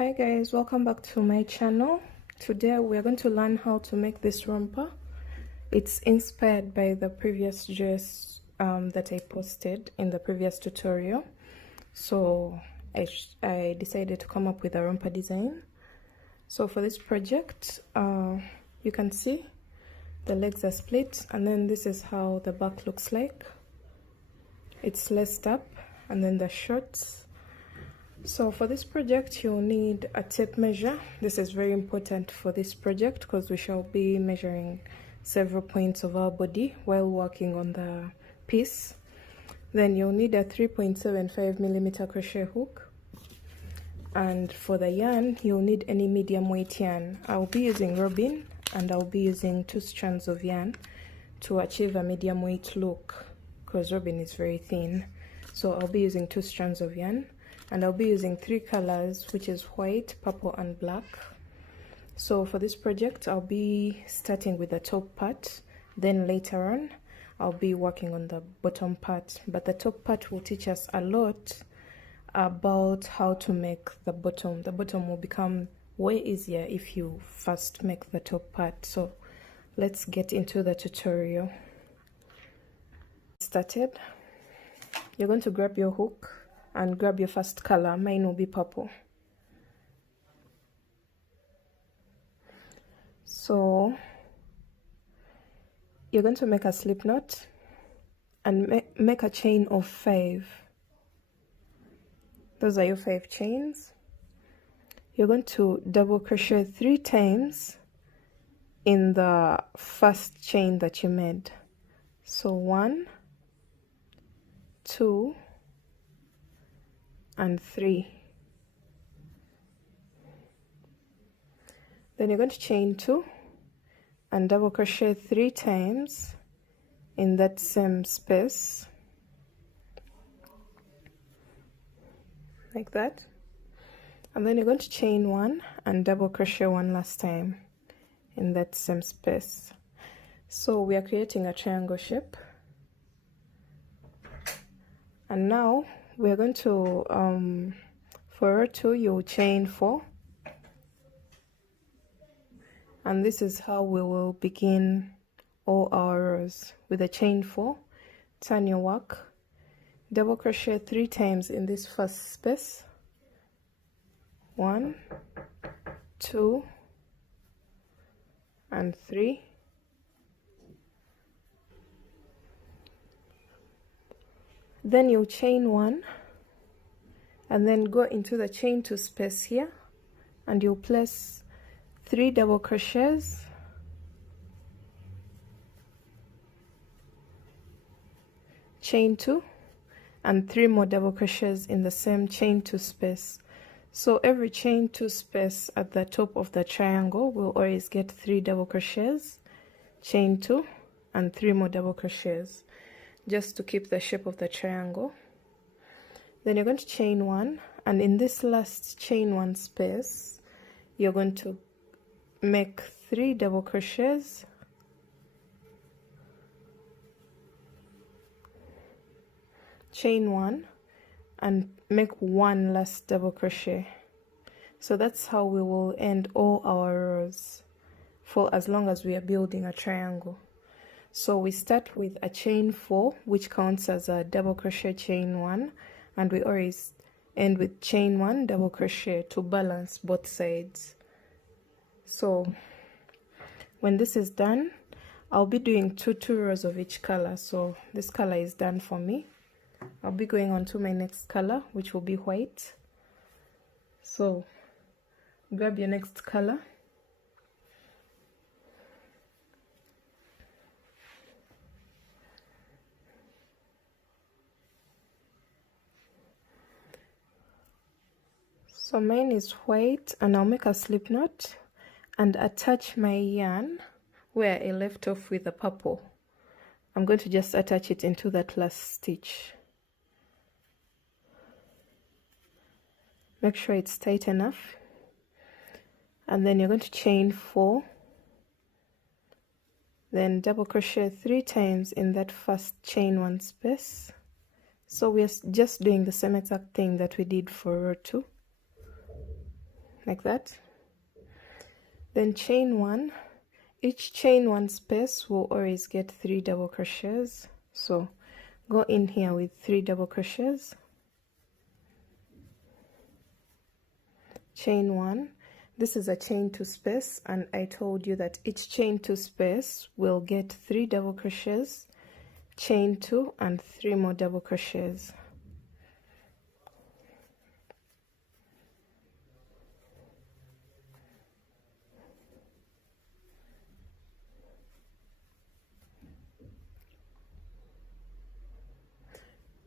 Hi guys, welcome back to my channel. Today we are going to learn how to make this romper. It's inspired by the previous dress that I posted in the previous tutorial. So I decided to come up with a romper design. So for this project, you can see the legs are split, and then this is how the back looks like. It's laced up, and then the shorts. So for this project, you'll need a tape measure. This is very important for this project because we shall be measuring several points of our body while working on the piece. Then you'll need a 3.75mm crochet hook. And for the yarn, you'll need any medium weight yarn. I'll be using robin, and I'll be using 2 strands of yarn to achieve a medium weight look because robin is very thin. So I'll be using 2 strands of yarn. And I'll be using 3 colors, which is white, purple, and black. So for this project, I'll be starting with the top part. Then later on, I'll be working on the bottom part. But the top part will teach us a lot about how to make the bottom. The bottom will become way easier if you first make the top part. So let's get into the tutorial. Started. You're going to grab your hook and grab your first color. Mine will be purple. So you're going to make a slip knot and make a chain of 5. Those are your 5 chains. You're going to double crochet 3 times in the first chain that you made. So 1, 2, and 3. Then you're going to chain 2 and double crochet 3 times in that same space, like that. And then you're going to chain 1 and double crochet 1 last time in that same space. So we are creating a triangle shape. And now we're going to, for row 2, you'll chain 4. And this is how we will begin all our rows. With a chain 4, turn your work, double crochet 3 times in this first space. 1, 2, and 3. Then you'll chain 1 and then go into the chain 2 space here, and you'll place 3 double crochets, chain 2, and 3 more double crochets in the same chain 2 space. So every chain 2 space at the top of the triangle will always get 3 double crochets, chain 2, and 3 more double crochets, just to keep the shape of the triangle. Then you're going to chain 1, and in this last chain 1 space, you're going to make 3 double crochets, chain 1, and make 1 last double crochet. So that's how we will end all our rows for as long as we are building a triangle. So we start with a chain 4, which counts as a double crochet chain 1, and we always end with chain 1 double crochet to balance both sides. So when this is done, I'll be doing 2 rows of each color. So this color is done for me. I'll be going on to my next color, which will be white. So grab your next color. So mine is white, and I'll make a slip knot and attach my yarn where I left off with the purple. I'm going to just attach it into that last stitch. Make sure it's tight enough. And then you're going to chain 4, then double crochet 3 times in that first chain 1 space. So we're just doing the same exact thing that we did for row 2. like that. Then chain 1. Each chain 1 space will always get 3 double crochets, so go in here with 3 double crochets, chain 1. This is a chain 2 space, and I told you that each chain 2 space will get 3 double crochets, chain 2 and 3 more double crochets.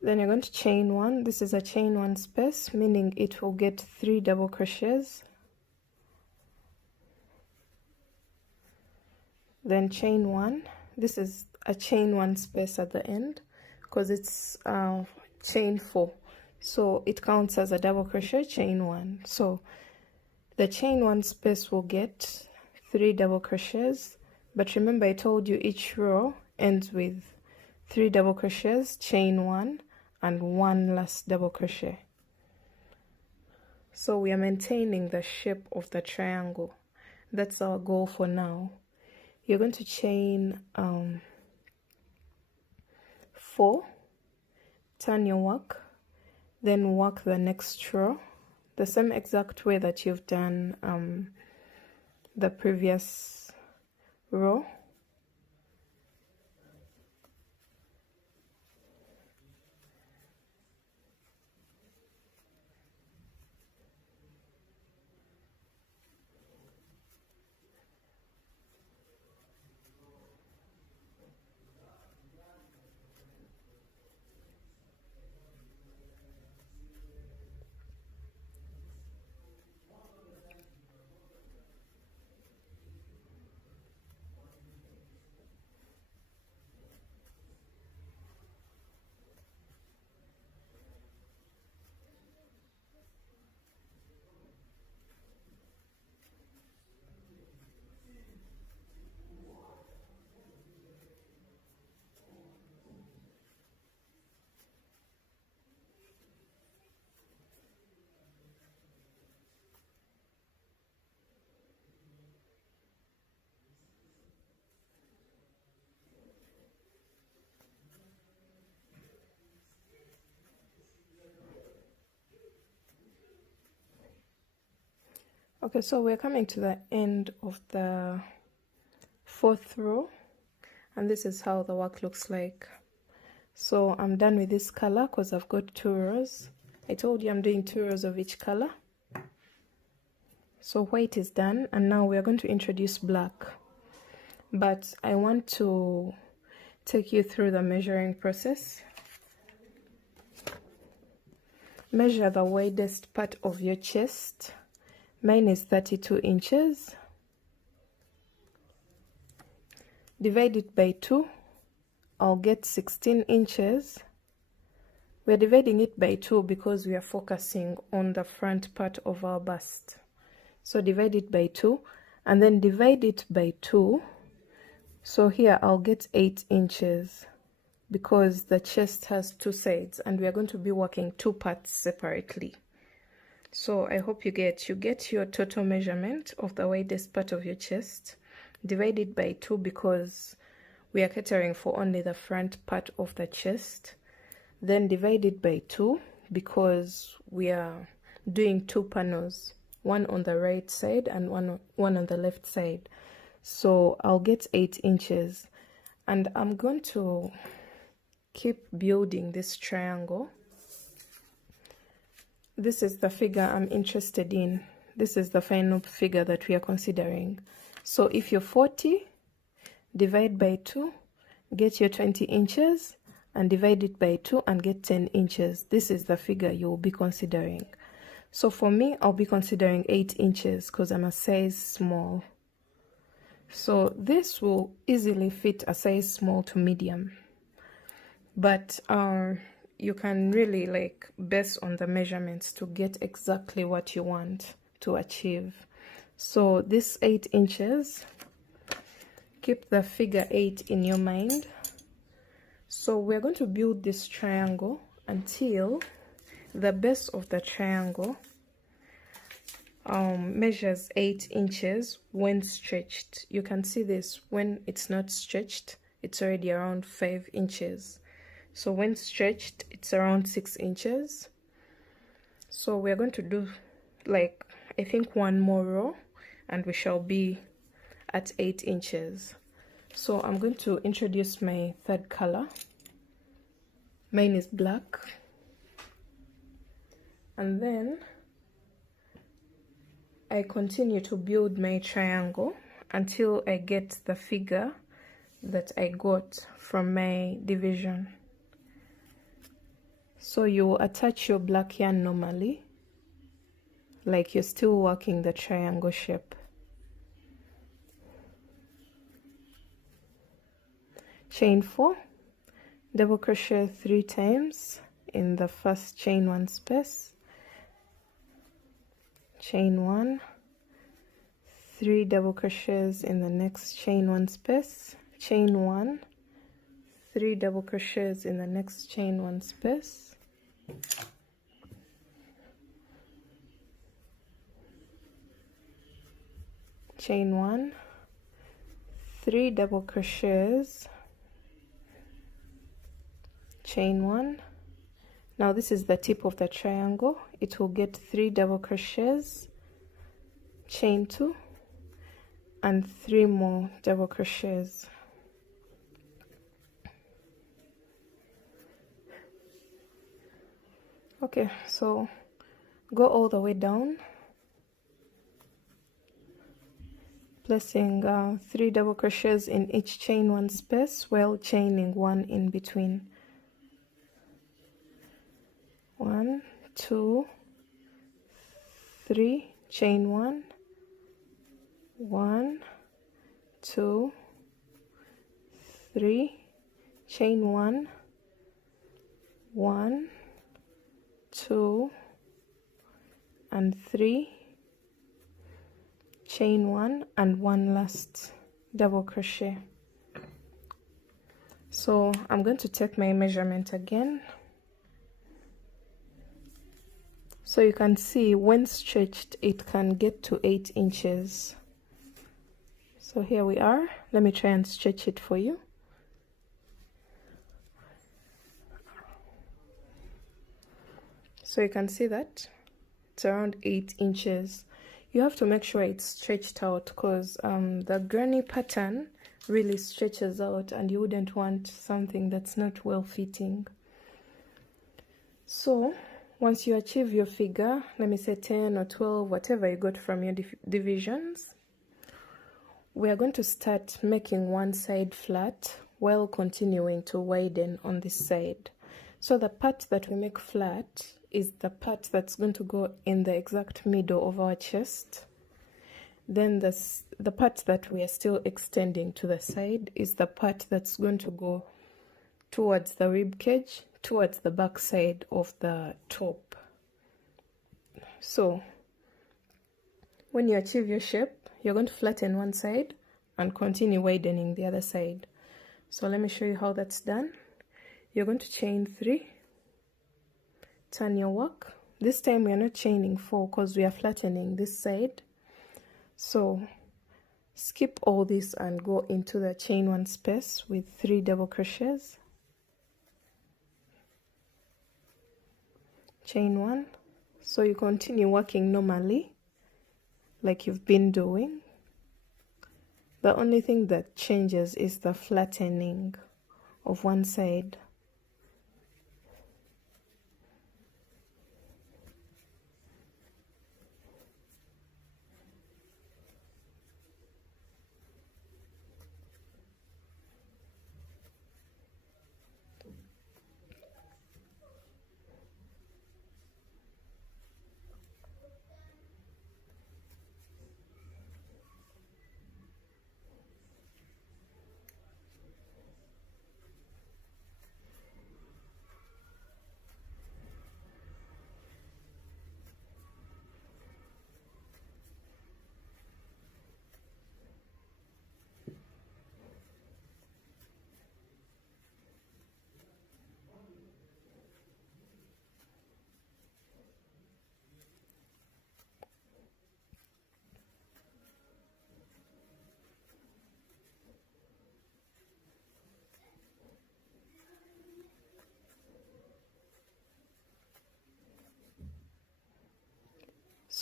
Then you're going to chain 1. This is a chain 1 space, meaning it will get 3 double crochets. Then chain 1. This is a chain 1 space at the end because it's chain 4, so it counts as a double crochet, chain 1. So the chain 1 space will get 3 double crochets, but remember I told you each row ends with 3 double crochets, chain 1 and 1 last double crochet. So we are maintaining the shape of the triangle. That's our goal for now. You're going to chain 4, turn your work, then work the next row the same exact way that you've done the previous row. Okay, so we're coming to the end of the 4th row, and this is how the work looks like. So I'm done with this color because I've got 2 rows. I told you I'm doing 2 rows of each color. So white is done, and now we are going to introduce black. But I want to take you through the measuring process. Measure the widest part of your chest. Mine is 32 inches. Divide it by 2. I'll get 16 inches. We're dividing it by 2 because we are focusing on the front part of our bust. So divide it by 2 and then divide it by 2. So here I'll get 8 inches because the chest has 2 sides and we are going to be working 2 parts separately. So I hope you get your total measurement of the widest part of your chest. Divide it by 2 because we are catering for only the front part of the chest. Then divide it by 2 because we are doing 2 panels, one on the right side and one on the left side. So I'll get 8 inches, and I'm going to keep building this triangle. This is the figure I'm interested in. This is the final figure that we are considering. So if you're 40, divide by 2, get your 20 inches, and divide it by 2 and get 10 inches. This is the figure you'll be considering. So for me, I'll be considering 8 inches because I'm a size small. So this will easily fit a size small to medium. But you can really like base on the measurements to get exactly what you want to achieve. So this 8 inches, keep the figure 8 in your mind. So we're going to build this triangle until the base of the triangle measures 8 inches when stretched. You can see this when it's not stretched, it's already around 5 inches. So when stretched, it's around 6 inches. So we're going to do like, I think, one more row and we shall be at 8 inches. So I'm going to introduce my third color. Mine is black. And then I continue to build my triangle until I get the figure that I got from my division. So you attach your black yarn normally, like you're still working the triangle shape. Chain 4, double crochet 3 times in the first chain 1 space, chain 1, 3 double crochets in the next chain 1 space, chain 1, 3 double crochets in the next chain 1 space, chain 1, 3 double crochets, chain 1. Now this is the tip of the triangle. It will get 3 double crochets, chain 2, and 3 more double crochets. Okay, so go all the way down, placing 3 double crochets in each chain 1 space while chaining 1 in between. 1, 2, 3, chain 1, 1, 2, 3, chain 1, 1, 2, and 3, chain 1, and 1 last double crochet. So I'm going to take my measurement again. So you can see when stretched it can get to 8 inches. So here we are. Let me try and stretch it for you. So you can see that it's around 8 inches. You have to make sure it's stretched out because the granny pattern really stretches out and you wouldn't want something that's not well fitting. So once you achieve your figure, let me say 10 or 12, whatever you got from your divisions, we are going to start making one side flat while continuing to widen on this side. So the part that we make flat is the part that's going to go in the exact middle of our chest. Then the part that we are still extending to the side is the part that's going to go towards the rib cage, towards the back side of the top. So when you achieve your shape, you're going to flatten one side and continue widening the other side. So let me show you how that's done. You're going to chain 3, turn your work. This time we are not chaining 4 because we are flattening this side. So skip all this and go into the chain 1 space with 3 double crochets, chain 1. So you continue working normally like you've been doing. The only thing that changes is the flattening of one side.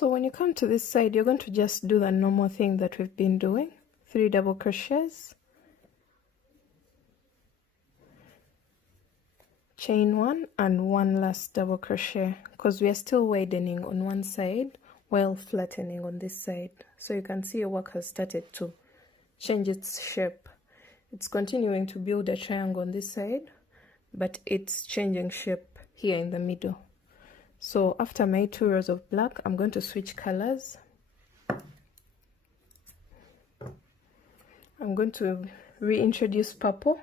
So when you come to this side, you're going to just do the normal thing that we've been doing. 3 double crochets, chain 1 and 1 last double crochet, because we are still widening on one side while flattening on this side. So you can see your work has started to change its shape. It's continuing to build a triangle on this side, but it's changing shape here in the middle. So after my 2 rows of black, I'm going to switch colors. I'm going to reintroduce purple.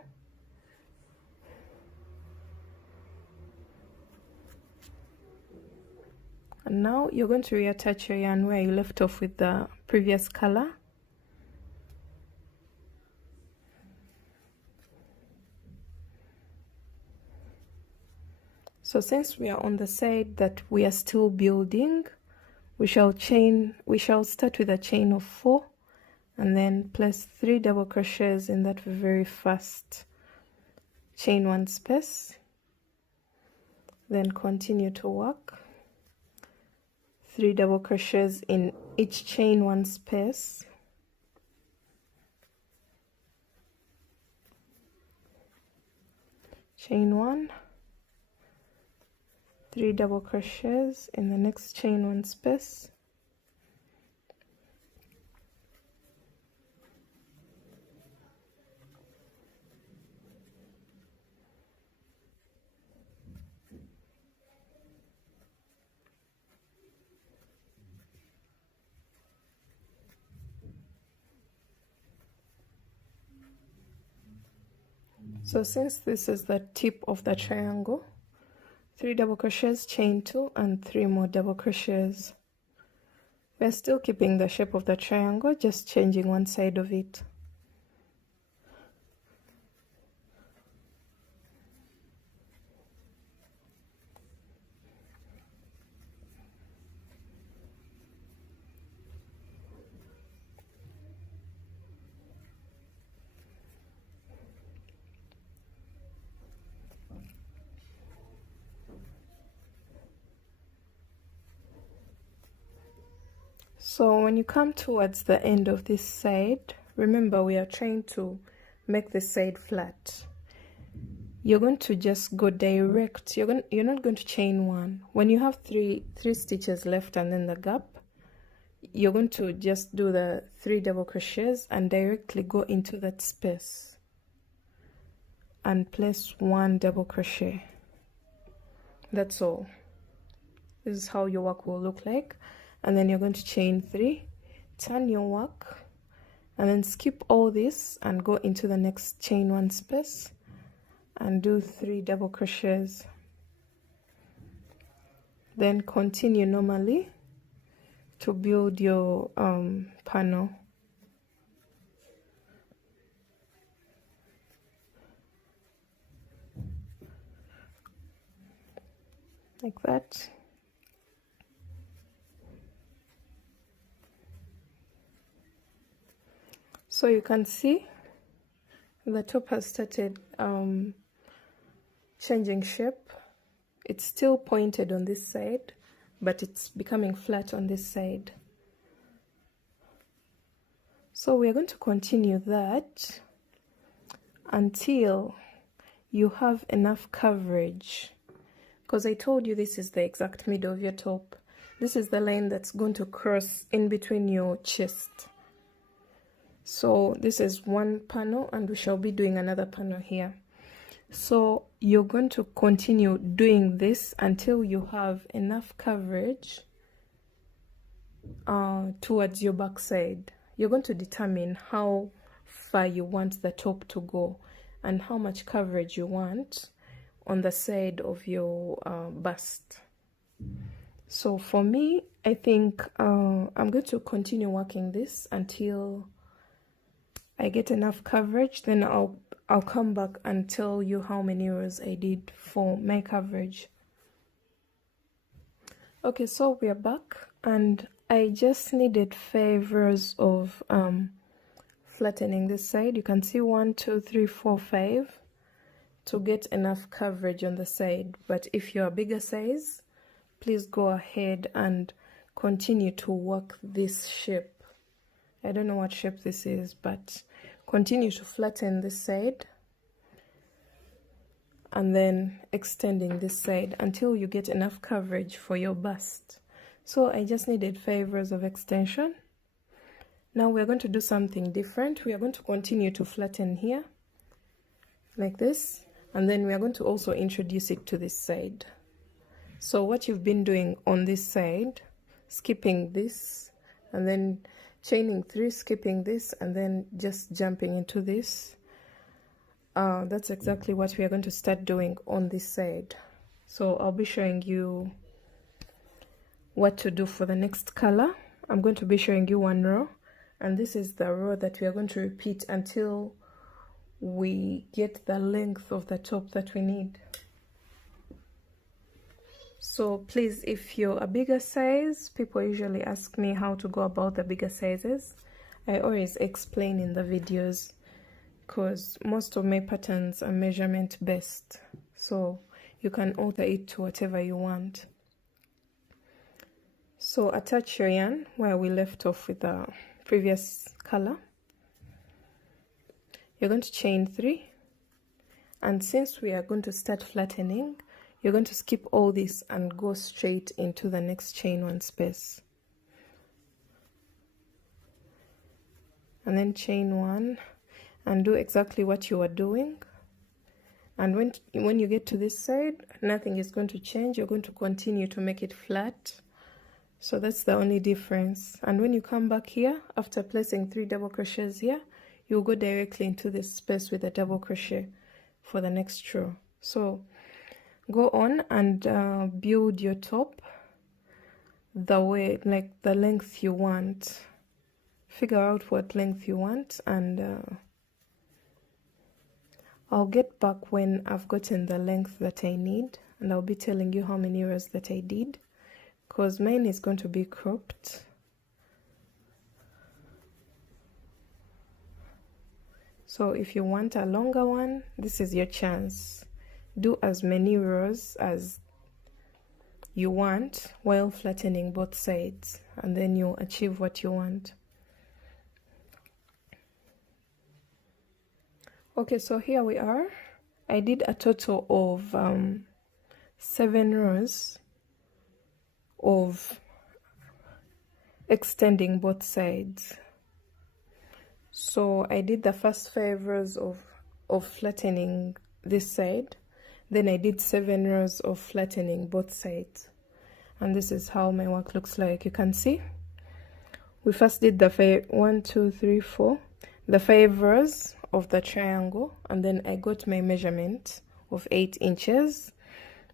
And now you're going to reattach your yarn where you left off with the previous color. So since we are on the side that we are still building, we shall start with a chain of 4 and then place 3 double crochets in that very first chain 1 space. Then continue to work 3 double crochets in each chain 1 space. Chain 1, 3 double crochets in the next chain 1 space. So since this is the tip of the triangle, 3 double crochets, chain 2 and 3 more double crochets. We're still keeping the shape of the triangle, just changing one side of it. So when you come towards the end of this side, remember we are trying to make this side flat. You're going to just go direct. You're not going to chain 1. When you have three stitches left and then the gap, you're going to just do the 3 double crochets and directly go into that space and place 1 double crochet. That's all. This is how your work will look like. And then you're going to chain 3, turn your work, and then skip all this and go into the next chain 1 space and do 3 double crochets. Then continue normally to build your panel. Like that. So you can see the top has started changing shape. It's still pointed on this side, but it's becoming flat on this side. So we are going to continue that until you have enough coverage, because I told you this is the exact middle of your top. This is the line that's going to cross in between your chest. So this is one panel and we shall be doing another panel here. So you're going to continue doing this until you have enough coverage towards your back side. You're going to determine how far you want the top to go and how much coverage you want on the side of your bust. So for me, I think I'm going to continue working this until I get enough coverage. Then I'll come back and tell you how many rows I did for my coverage. Okay, so we are back and I just needed 5 rows of flattening this side. You can see 1, 2, 3, 4, 5 to get enough coverage on the side. But if you're a bigger size, please go ahead and continue to work this shape. I don't know what shape this is, but continue to flatten this side and then extending this side until you get enough coverage for your bust. So I just needed 5 rows of extension. Now we're going to do something different. We are going to continue to flatten here like this, and then we are going to also introduce it to this side. So what you've been doing on this side, skipping this and then chaining 3, skipping this and then just jumping into this, that's exactly what we are going to start doing on this side. So I'll be showing you what to do for the next color. I'm going to be showing you 1 row, and this is the row that we are going to repeat until we get the length of the top that we need. So please, if you're a bigger size, people usually ask me how to go about the bigger sizes. I always explain in the videos because most of my patterns are measurement based, so you can alter it to whatever you want. So attach your yarn where we left off with the previous color. You're going to chain 3, and since we are going to start flattening, you're going to skip all this and go straight into the next chain 1 space, and then chain 1 and do exactly what you are doing. And when you get to this side, nothing is going to change. You're going to continue to make it flat. So that's the only difference. And when you come back here, after placing 3 double crochets here, you'll go directly into this space with a double crochet for the next row. So go on and build your top the way, like the length you want. Figure out what length you want, and I'll get back when I've gotten the length that I need, and I'll be telling you how many rows that I did, because mine is going to be cropped. So if you want a longer one, this is your chance. Do as many rows as you want while flattening both sides, and then you'll achieve what you want. Okay, so here we are. I did a total of 7 rows of extending both sides. So I did the first 5 rows of flattening this side, then I did 7 rows of flattening both sides, and this is how my work looks like. You can see we first did the 5 rows of the triangle, and then I got my measurement of 8 inches.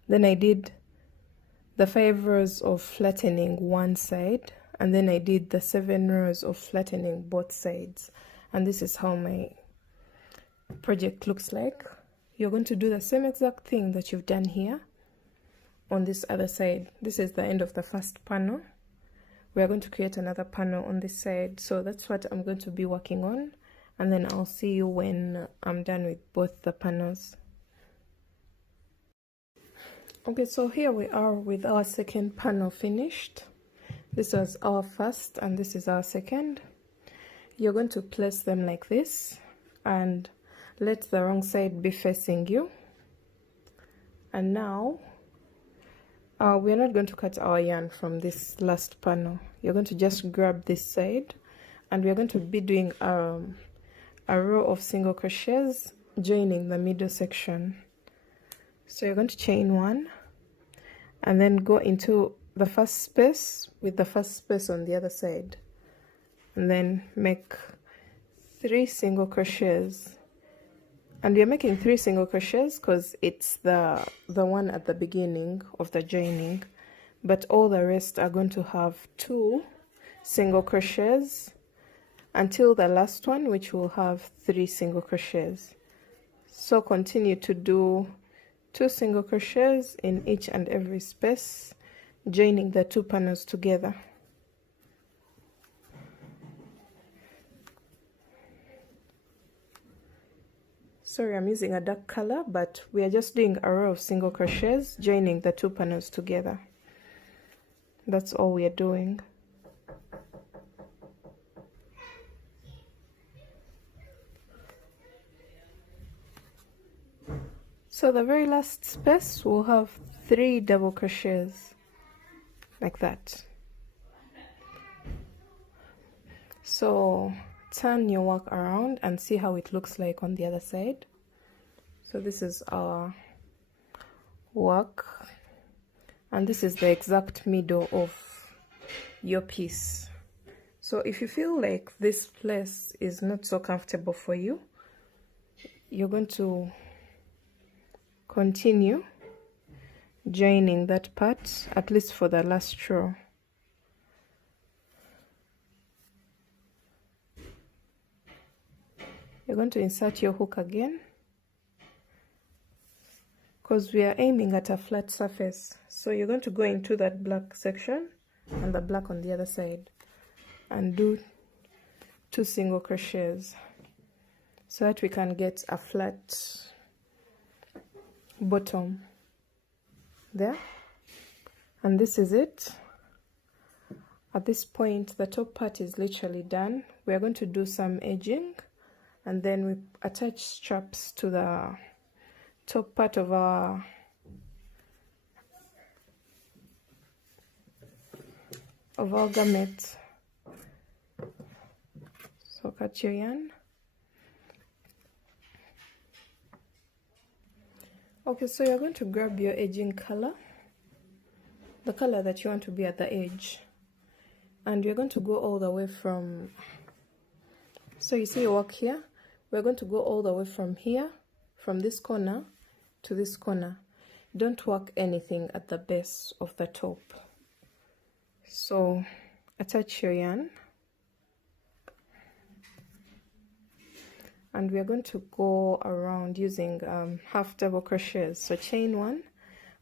Then I did the 5 rows of flattening one side, and then I did the 7 rows of flattening both sides, and this is how my project looks like. You're going to do the same exact thing that you've done here on this other side. This is the end of the first panel. We are going to create another panel on this side, so that's what I'm going to be working on, and then I'll see you when I'm done with both the panels. Okay, so here we are with our second panel finished. This was our first and this is our second. You're going to place them like this and let the wrong side be facing you. And now we're not going to cut our yarn from this last panel. You're going to just grab this side, and we're going to be doing a row of single crochets joining the middle section. So you're going to chain 1 and then go into the first space with the first space on the other side, and then make 3 single crochets. And we're making 3 single crochets because it's the one at the beginning of the joining, but all the rest are going to have 2 single crochets until the last one, which will have 3 single crochets. So continue to do 2 single crochets in each and every space, joining the 2 panels together. Sorry, I'm using a dark color, but we are just doing a row of single crochets joining the 2 panels together. That's all we are doing. So the very last space we'll have 3 double crochets like that. So turn your work around and see how it looks like on the other side. So this is our work, and this is the exact middle of your piece. So if you feel like this place is not so comfortable for you, you're going to continue joining that part, at least for the last row. You're going to insert your hook again, because we are aiming at a flat surface. So you're going to go into that black section and the black on the other side and do 2 single crochets so that we can get a flat bottom there. And this is it. At this point the top part is literally done. We are going to do some edging, and then we attach straps to the top part of our garment. So cut your yarn. Okay, so you're going to grab your edging color, the color that you want to be at the edge, and you're going to go all the way from, so you see your work here, we're going to go all the way from here, from this corner to this corner. Don't work anything at the base of the top. So attach your yarn, and we are going to go around using half double crochets. So chain 1,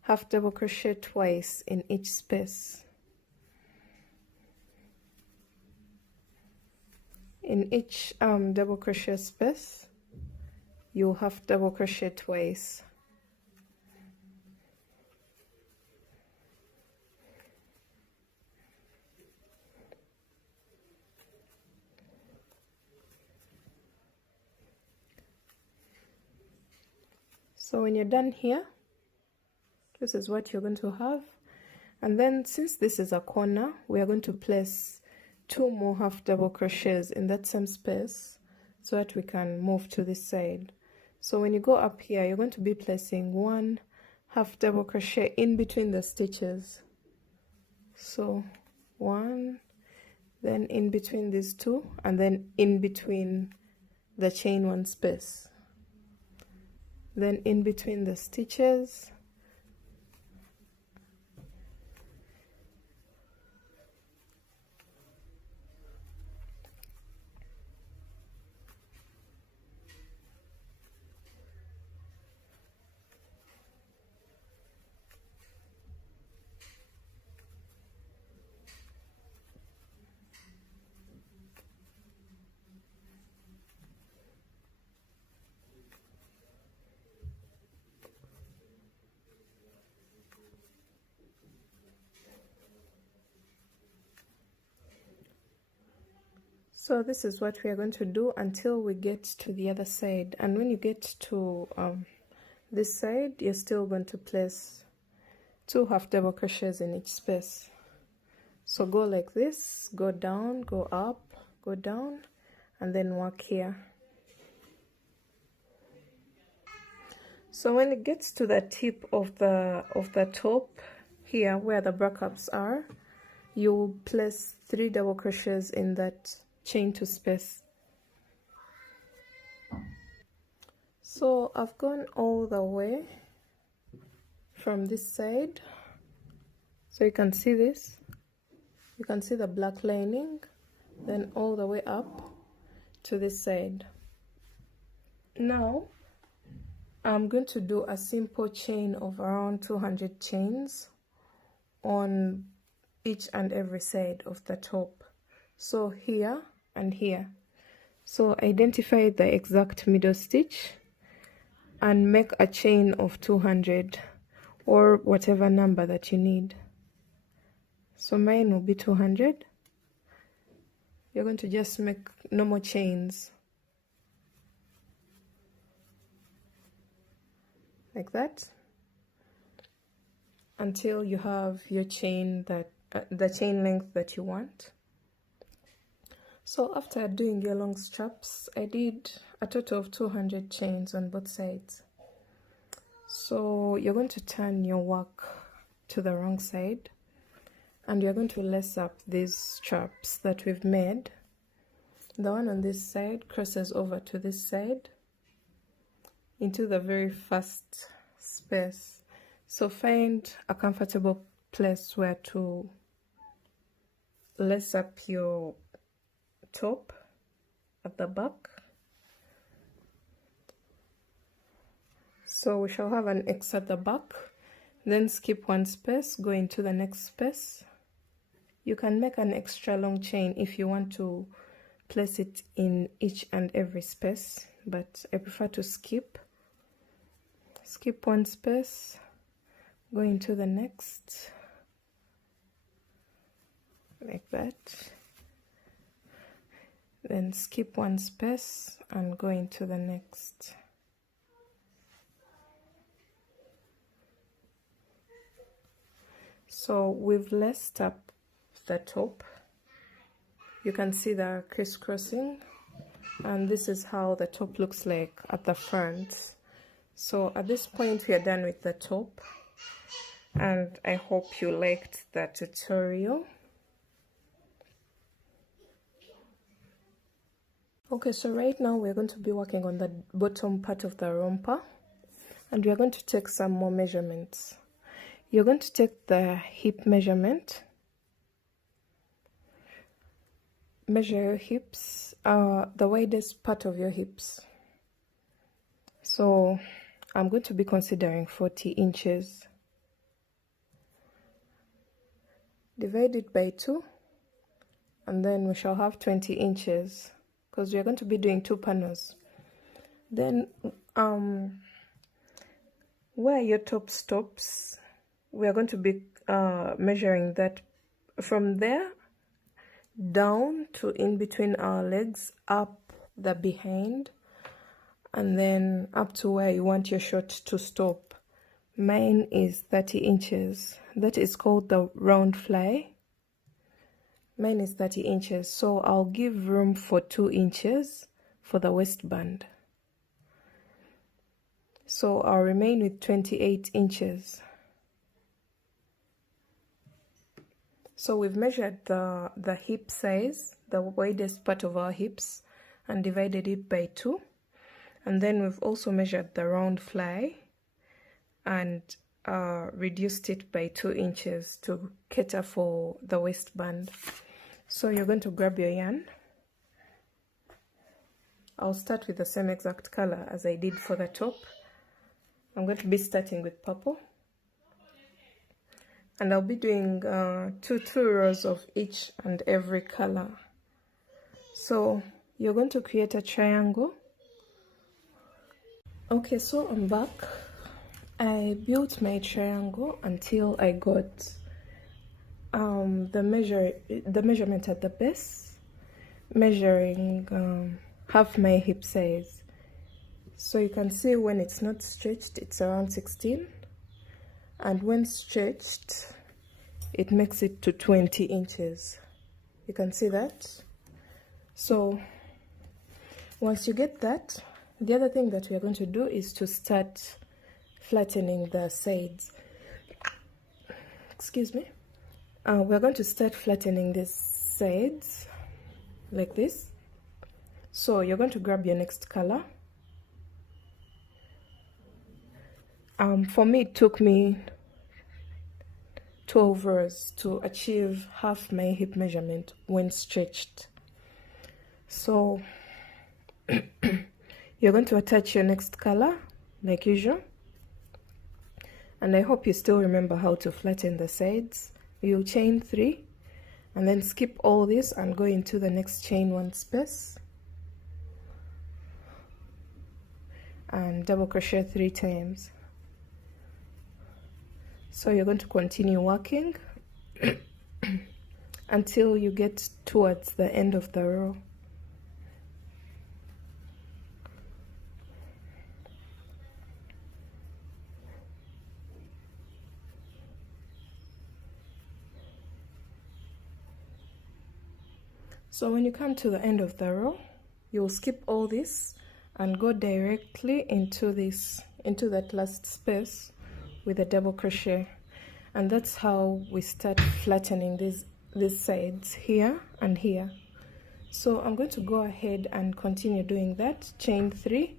half double crochet twice in each space. In each double crochet space, you half double crochet twice. So when you're done here, this is what you're going to have. And then since this is a corner, we are going to place 2 more half double crochets in that same space so that we can move to this side. So when you go up here, you're going to be placing 1 half double crochet in between the stitches. So 1, then in between these 2, and then in between the chain 1 space. Then in between the stitches, so this is what we are going to do until we get to the other side. And when you get to this side, you're still going to place 2 half double crochets in each space. So go like this, go down, go up, go down, and then work here. So when it gets to the tip of the top here where the backups are, you place 3 double crochets in that chain 2 space. So I've gone all the way from this side, so you can see this, you can see the black lining, then all the way up to this side. Now I'm going to do a simple chain of around 200 chains on each and every side of the top, so here and here. So identify the exact middle stitch and make a chain of 200 or whatever number that you need. So mine will be 200. You're going to just make normal chains like that until you have your chain that the chain length that you want. So after doing your long straps, I did a total of 200 chains on both sides. So you're going to turn your work to the wrong side, and you're going to lace up these straps that we've made. The one on this side crosses over to this side into the very first space. So find a comfortable place where to lace up your top at the back. So we shall have an X at the back, then skip one space, go into the next space. You can make an extra long chain if you want to place it in each and every space, but I prefer to skip one space, go into the next, like that, then skip one space and go into the next. So we've laced up the top. You can see the crisscrossing, and this is how the top looks like at the front. So at this point we are done with the top, and I hope you liked the tutorial. Okay, so right now we're going to be working on the bottom part of the romper, and we are going to take some more measurements. You're going to take the hip measurement, measure your hips, the widest part of your hips. So I'm going to be considering 40 inches. Divide it by 2, and then we shall have 20 inches because we are going to be doing 2 panels. Then where your top stops, we are going to be measuring that from there down to in between our legs, up the behind, and then up to where you want your short to stop. Mine is 30 inches. That is called the round fly. Mine is 30 inches, so I'll give room for 2 inches for the waistband. So I'll remain with 28 inches. So we've measured the hip size, the widest part of our hips, and divided it by 2. And then we've also measured the round fly and reduced it by 2 inches to cater for the waistband. So you're going to grab your yarn. I'll start with the same exact color as I did for the top. I'm going to be starting with purple. And I'll be doing two rows of each and every color. So you're going to create a triangle. Okay, so I'm back. I built my triangle until I got the measurement at the base, measuring half my hip size. So you can see when it's not stretched, it's around 16. And when stretched, it makes it to 20 inches. You can see that. So once you get that, the other thing that we are going to do is to start flattening the sides. Excuse me. We're going to start flattening the sides like this. So you're going to grab your next color. For me, it took me 12 rows to achieve half my hip measurement when stretched. So you're going to attach your next color like usual, and I hope you still remember how to flatten the sides. You'll chain 3 and then skip all this and go into the next chain 1 space and double crochet 3 times. So you're going to continue working. until you get towards the end of the row. So when you come to the end of the row, you'll skip all this and go directly into that last space with a double crochet. And that's how we start flattening these sides here and here. So I'm going to go ahead and continue doing that. Chain 3,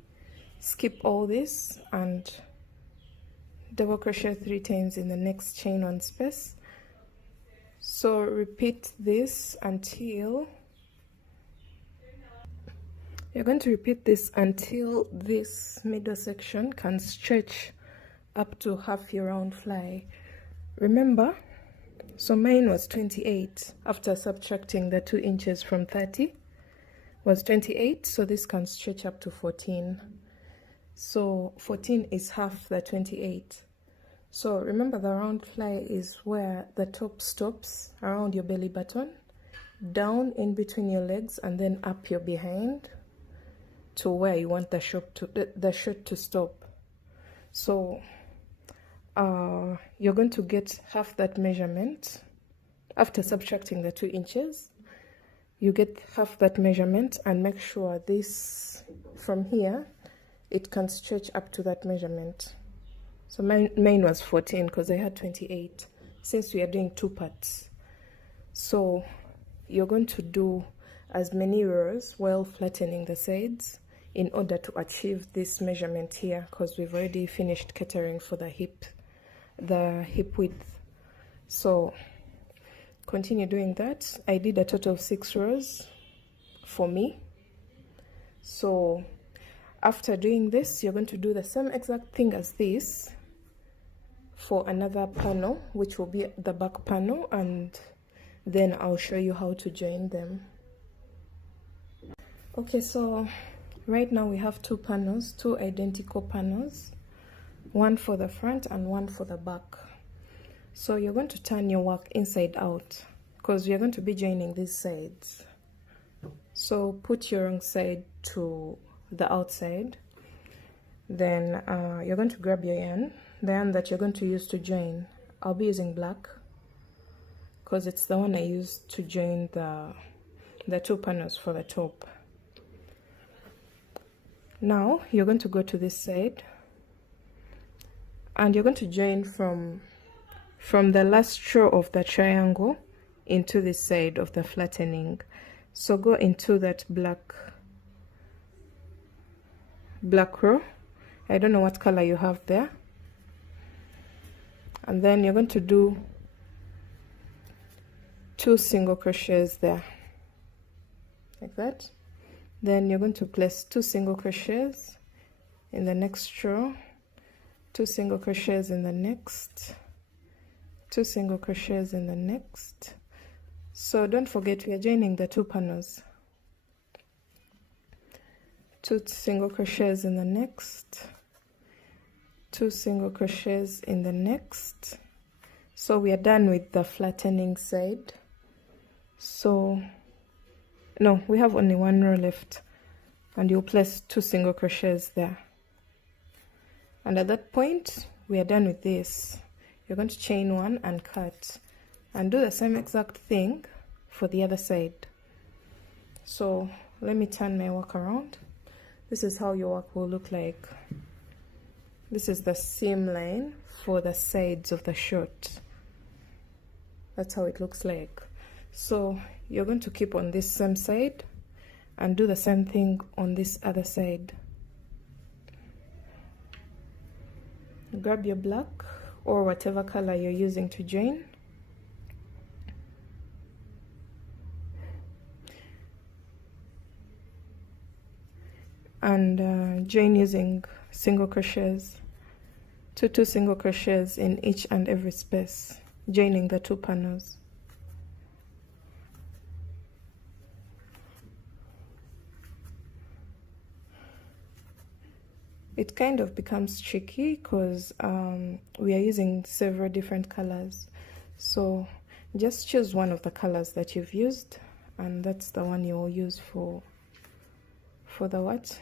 skip all this and double crochet 3 times in the next chain 1 space. So repeat this until you're going to repeat this until this middle section can stretch up to half your round fly. Remember, so mine was 28 after subtracting the 2 inches from 30 was 28, so this can stretch up to 14. So 14 is half the 28. So remember, the round fly is where the top stops around your belly button, down in between your legs, and then up your behind to where you want the shirt to stop. So you're going to get half that measurement after subtracting the 2 inches. You get half that measurement, and make sure this from here it can stretch up to that measurement. So mine was 14 because I had 28, since we are doing 2 parts. So you're going to do as many rows while flattening the sides in order to achieve this measurement here, because we've already finished catering for the hip width. So continue doing that. I did a total of 6 rows for me. So after doing this, you're going to do the same exact thing as this for another panel, which will be the back panel, and then I'll show you how to join them. Okay, so right now we have 2 panels, 2 identical panels, one for the front and one for the back. So you're going to turn your work inside out because we are going to be joining these sides. So put your wrong side to the outside. Then you're going to grab your yarn, the yarn that you're going to use to join. I'll be using black because it's the one I used to join the 2 panels for the top. Now you're going to go to this side and you're going to join from the last row of the triangle into this side of the flattening. So go into that black row. I don't know what color you have there. And then you're going to do 2 single crochets there, like that. Then you're going to place 2 single crochets in the next row, 2 single crochets in the next, 2 single crochets in the next. So don't forget, we are joining the 2 panels. 2 single crochets in the next, 2 single crochets in the next. So we are done with the flattening side. So no, we have only 1 row left, and you'll place 2 single crochets there. And at that point we are done with this. You're going to chain 1 and cut, and do the same exact thing for the other side. So let me turn my work around. This is how your work will look like. This is the seam line for the sides of the shirt. That's how it looks like. So you're going to keep on this same side and do the same thing on this other side. Grab your black or whatever color you're using to join. And join using single crochets, 2 single crochets in each and every space, joining the 2 panels. It kind of becomes tricky because we are using several different colors. So Just choose one of the colors that you've used, and that's the one you'll use for the what?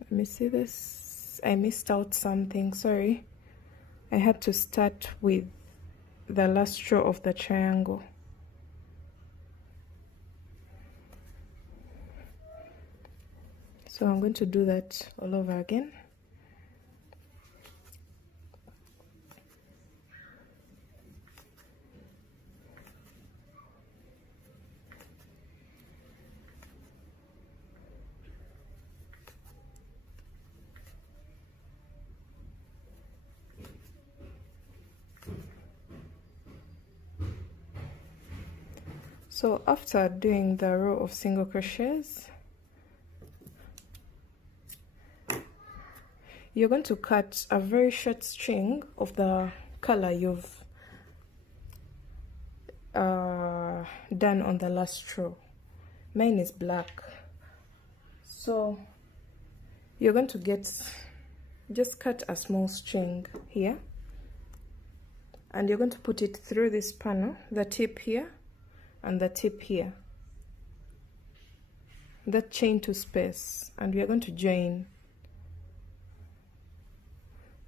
Let me see this. I missed out something, sorry. I had to start with the last row of the triangle. So I'm going to do that all over again. So after doing the row of single crochets, you're going to cut a very short string of the color you've done on the last row. Mine is black, so you're going to just cut a small string here, and you're going to put it through this panel, the tip here and the tip here, that chain to space, and we are going to join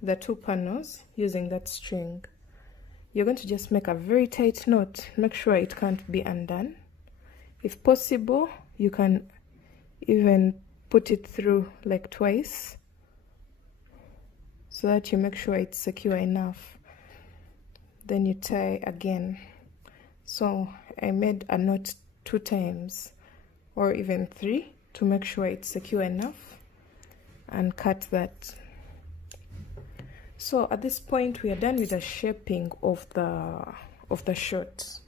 the two panels using that string. You're going to just make a very tight knot. Make sure it can't be undone. If possible, you can even put it through like twice so that you make sure it's secure enough. Then you tie again. So I made a knot 2 times or even 3 to make sure it's secure enough, and cut that. So at this point we are done with the shaping of the short.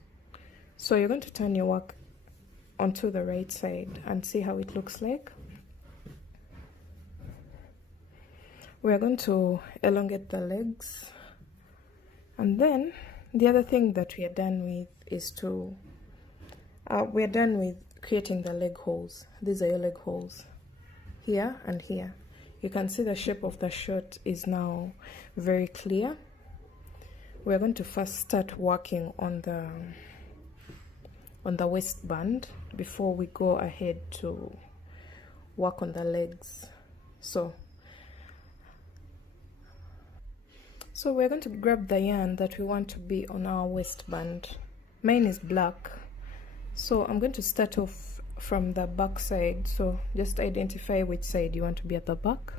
So you're going to turn your work onto the right side and see how it looks like. We are going to elongate the legs, and then the other thing that we are done with is we are done with creating the leg holes. These are your leg holes, here and here. You can see the shape of the shirt is now very clear. We're going to first start working on the waistband before we go ahead to work on the legs. So we're going to grab the yarn that we want to be on our waistband. Mine is black, so I'm going to start off from the back side. So just identify which side you want to be at the back,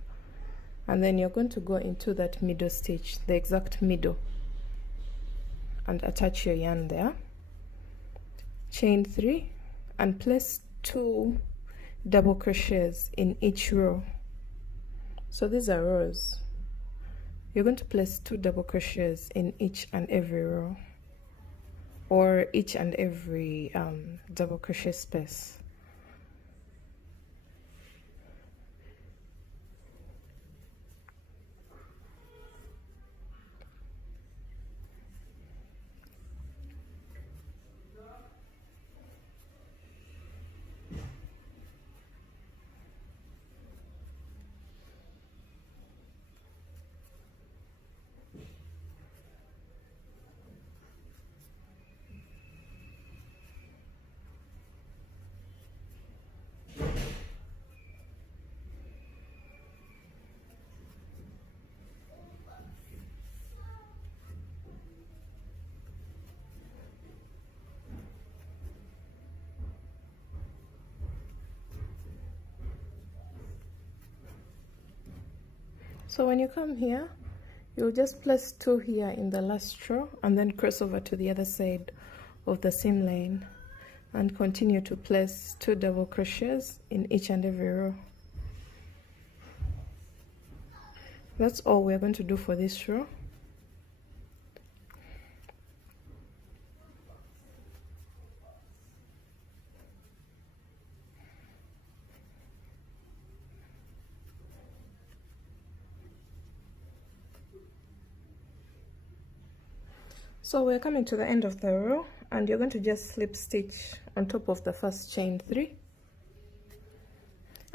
and then you're going to go into that middle stitch, the exact middle, and attach your yarn there. Chain 3 and place 2 double crochets in each row. So these are rows. You're going to place 2 double crochets in each and every row, or each and every double crochet space. So when you come here, you'll just place 2 here in the last row, and then cross over to the other side of the seam line and continue to place 2 double crochets in each and every row. That's all we're going to do for this row. So we're coming to the end of the row, and you're going to just slip stitch on top of the first chain 3,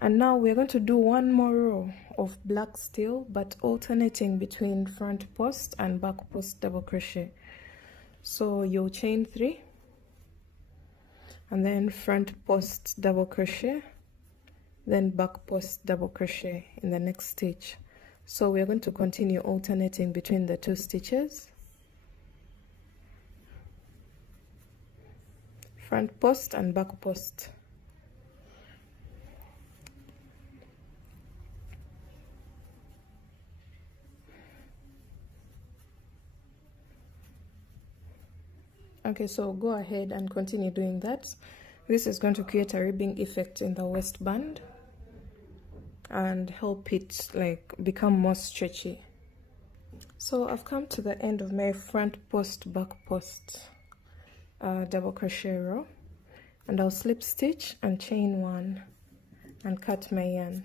And now we're going to do one more row of black steel, but alternating between front post and back post double crochet. So you'll chain 3 and then front post double crochet, then back post double crochet in the next stitch. So we're going to continue alternating between the 2 stitches. Front post and back post. Okay, so go ahead and continue doing that. This is going to create a ribbing effect in the waistband and help it like become more stretchy. So I've come to the end of my front post back post double crochet row, and I'll slip stitch and chain 1 and cut my yarn.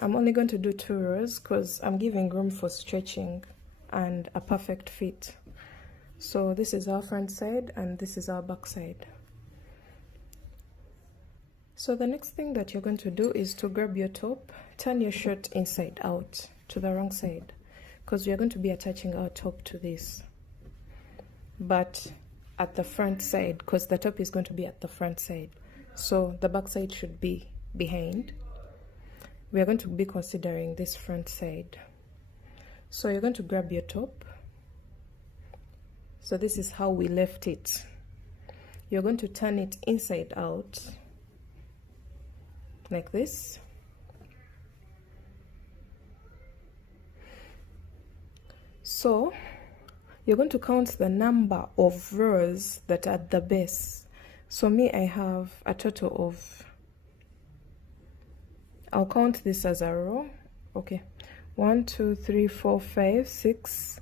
I'm only going to do 2 rows because I'm giving room for stretching and a perfect fit. So this is our front side and this is our back side. So the next thing that you're going to do is to grab your top, turn your shirt inside out to the wrong side, because we are going to be attaching our top to this, but at the front side, because the top is going to be at the front side, so the back side should be behind. We are going to be considering this front side. So you're going to grab your top. So this is how we left it. You're going to turn it inside out like this. So you're going to count the number of rows that are at the base. So me, I have a total of, I'll count this as a row. Okay, 1 2 3 4 5 6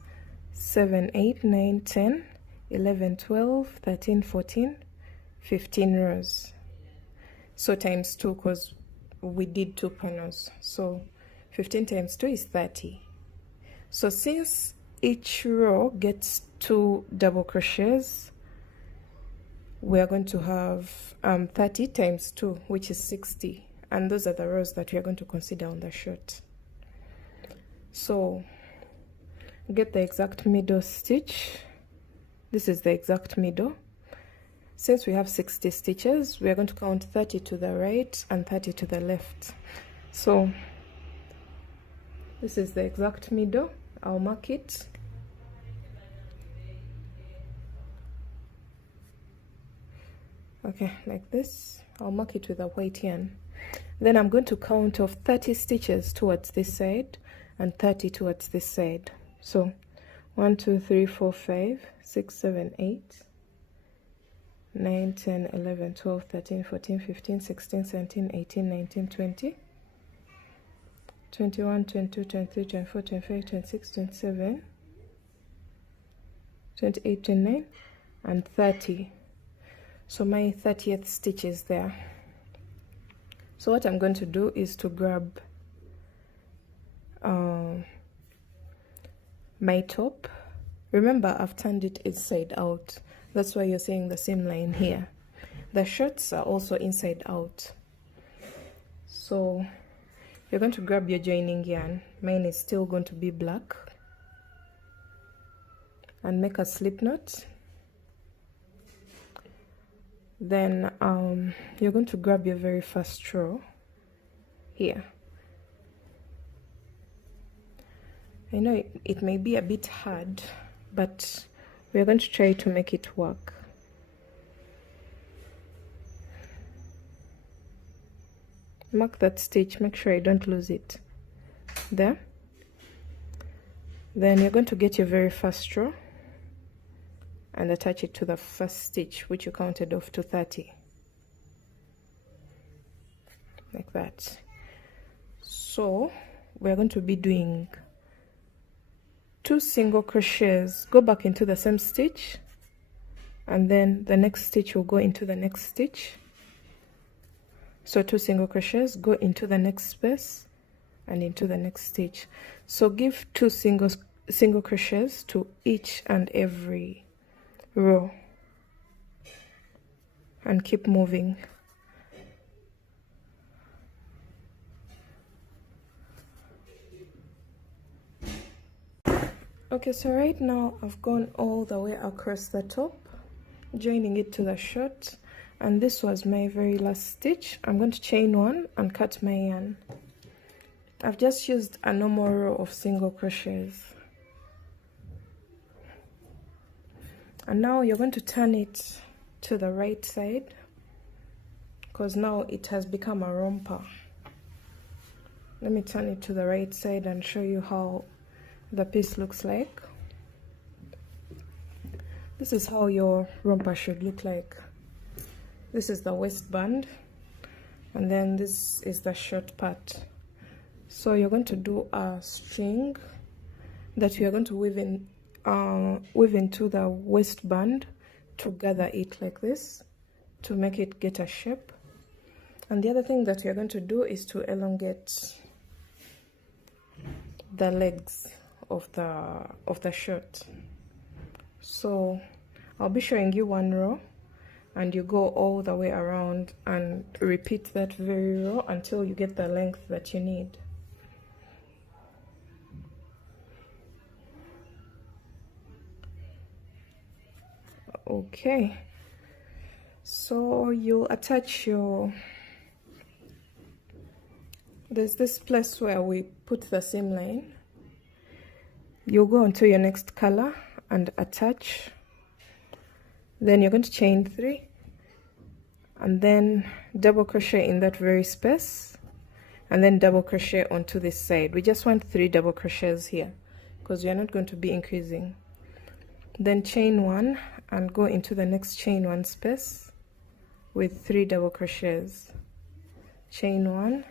7 8 9 10 11 12 13 14 15 rows. So times 2, because we did 2 panels, so 15 times 2 is 30. So since each row gets 2 double crochets, we are going to have 30 times 2, which is 60, and those are the rows that we are going to consider on the shirt. So get the exact middle stitch. This is the exact middle. Since we have 60 stitches, we are going to count 30 to the right and 30 to the left. So this is the exact middle. I'll mark it. Okay, like this. I'll mark it with a white yarn. Then I'm going to count off 30 stitches towards this side and 30 towards this side. So 1 2 3 4 5 6 7 8 9 10 11 12 13 14 15 16 17 18 19 20 21 22 23 24 25 26 27 28 29 and 30. So my 30th stitch is there. So what I'm going to do is to grab my top. Remember, I've turned it inside out. That's why you're seeing the same line here. The shirts are also inside out. So you're going to grab your joining yarn. Mine is still going to be black. And make a slip knot. Then you're going to grab your very first row here. I know it may be a bit hard, but we're going to try to make it work. Mark that stitch, make sure I don't lose it. There. Then you're going to get your very first row and attach it to the first stitch, which you counted off to 30. Like that. So we're going to be doing 2 single crochets. Go back into the same stitch, and then the next stitch will go into the next stitch. So 2 single crochets, go into the next space and into the next stitch. So give 2 single crochets to each and every row and keep moving. Okay, so right now I've gone all the way across the top, joining it to the shirt, and this was my very last stitch. I'm going to chain one and cut my yarn. I've just used a normal row of single crochets. And now you're going to turn it to the right side, because now it has become a romper. Let me turn it to the right side and show you how the piece looks like. This is how your romper should look like. This is the waistband, and then this is the short part. So you're going to do a string that we are going to weave into the waistband to gather it like this to make it get a shape. And the other thing that we are going to do is to elongate the legs of the shirt. So I'll be showing you one row, and you go all the way around and repeat that very row until you get the length that you need. Okay, so you attach your, there's this place where we put the seam line. You go onto your next color and attach. Then you're going to chain 3 and then double crochet in that very space, and then double crochet onto this side. We just want 3 double crochets here because we are not going to be increasing. Then chain 1 and go into the next chain 1 space with 3 double crochets. Chain 1.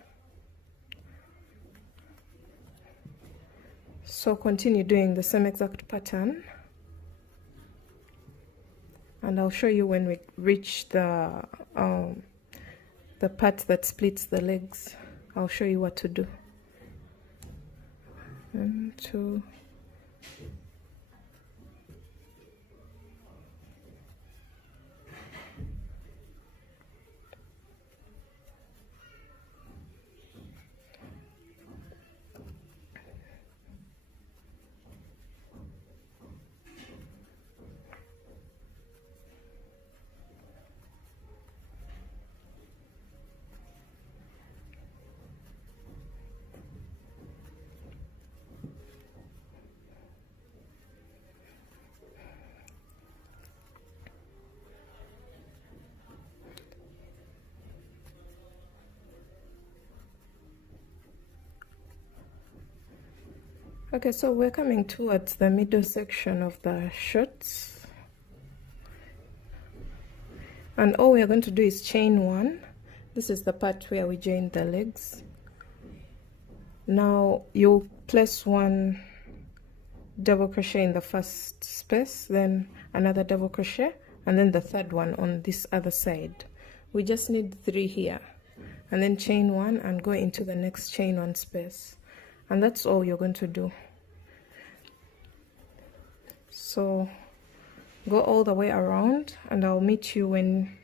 So continue doing the same exact pattern, and I'll show you when we reach the part that splits the legs. I'll show you what to do. 1, 2. Okay, so we're coming towards the middle section of the shirts, and all we're going to do is chain 1. This is the part where we join the legs. Now you'll place 1 double crochet in the first space, then another double crochet, and then the third one on this other side. We just need 3 here, and then chain 1 and go into the next chain 1 space, and that's all you're going to do. So go all the way around, and I'll meet you when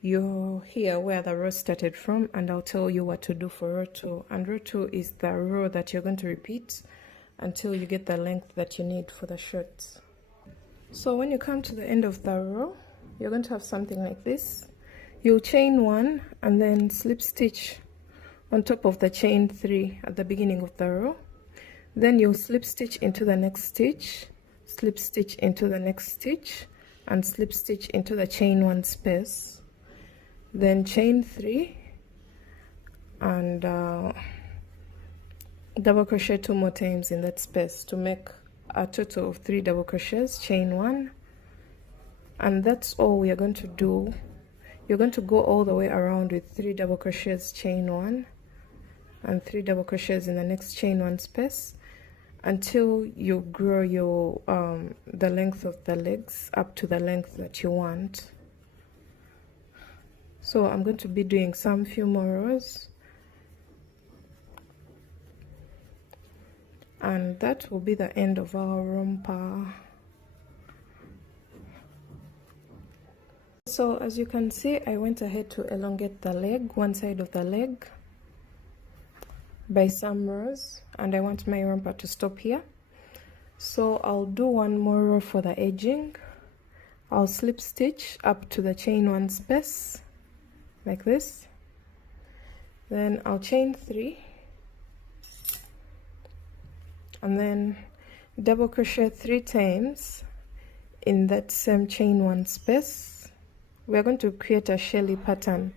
you're here where the row started from, and I'll tell you what to do for row 2. And row 2 is the row that you're going to repeat until you get the length that you need for the shirts. So when you come to the end of the row, you're going to have something like this. You'll chain 1 and then slip stitch on top of the chain 3 at the beginning of the row. Then you'll slip stitch into the next stitch, slip stitch into the next stitch, and slip stitch into the chain 1 space. Then chain 3 and double crochet 2 more times in that space to make a total of 3 double crochets. Chain 1, and that's all we are going to do. You're going to go all the way around with 3 double crochets, chain 1, and 3 double crochets in the next chain 1 space until you grow your the length of the legs up to the length that you want. So I'm going to be doing some few more rows, and that will be the end of our romper. So as you can see, I went ahead to elongate the leg, one side of the leg, by some rows, and I want my romper to stop here. So I'll do one more row for the edging. I'll slip stitch up to the chain 1 space like this, then I'll chain 3 and then double crochet 3 times in that same chain 1 space. We're going to create a shelly pattern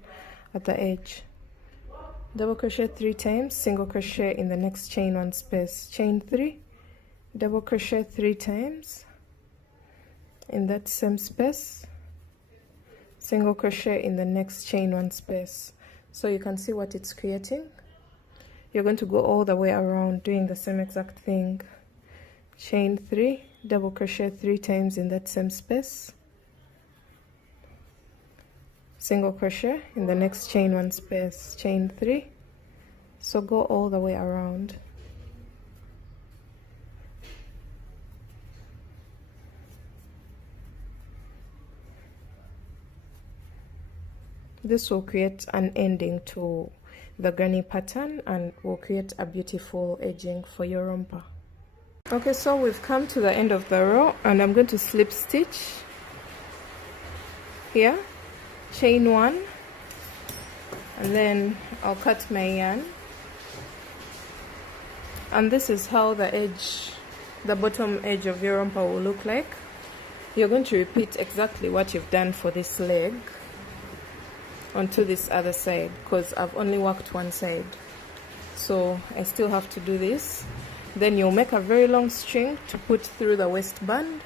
at the edge. Double crochet 3 times, single crochet in the next chain 1 space, chain 3, double crochet 3 times in that same space, single crochet in the next chain 1 space. So you can see what it's creating. You're going to go all the way around doing the same exact thing. Chain 3, double crochet 3 times in that same space, single crochet in the next chain 1 space, chain 3. So go all the way around. This will create an ending to the granny pattern and will create a beautiful edging for your romper. Okay, so we've come to the end of the row and I'm going to slip stitch here, chain 1, and then I'll cut my yarn. And this is how the edge, the bottom edge of your romper will look like. You're going to repeat exactly what you've done for this leg onto this other side, because I've only worked one side, so I still have to do this. Then you'll make a very long string to put through the waistband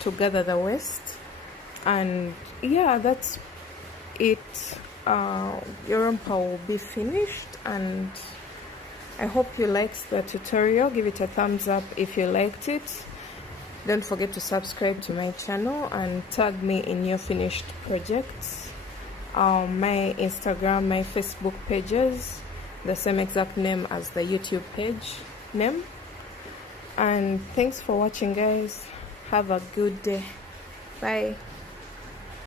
to gather the waist, and yeah, that's it. Your romper will be finished, and I hope you liked the tutorial. Give it a thumbs up if you liked it. Don't forget to subscribe to my channel and tag me in your finished projects. My Instagram, my Facebook pages, the same exact name as the YouTube page name. And thanks for watching, guys. Have a good day. Bye.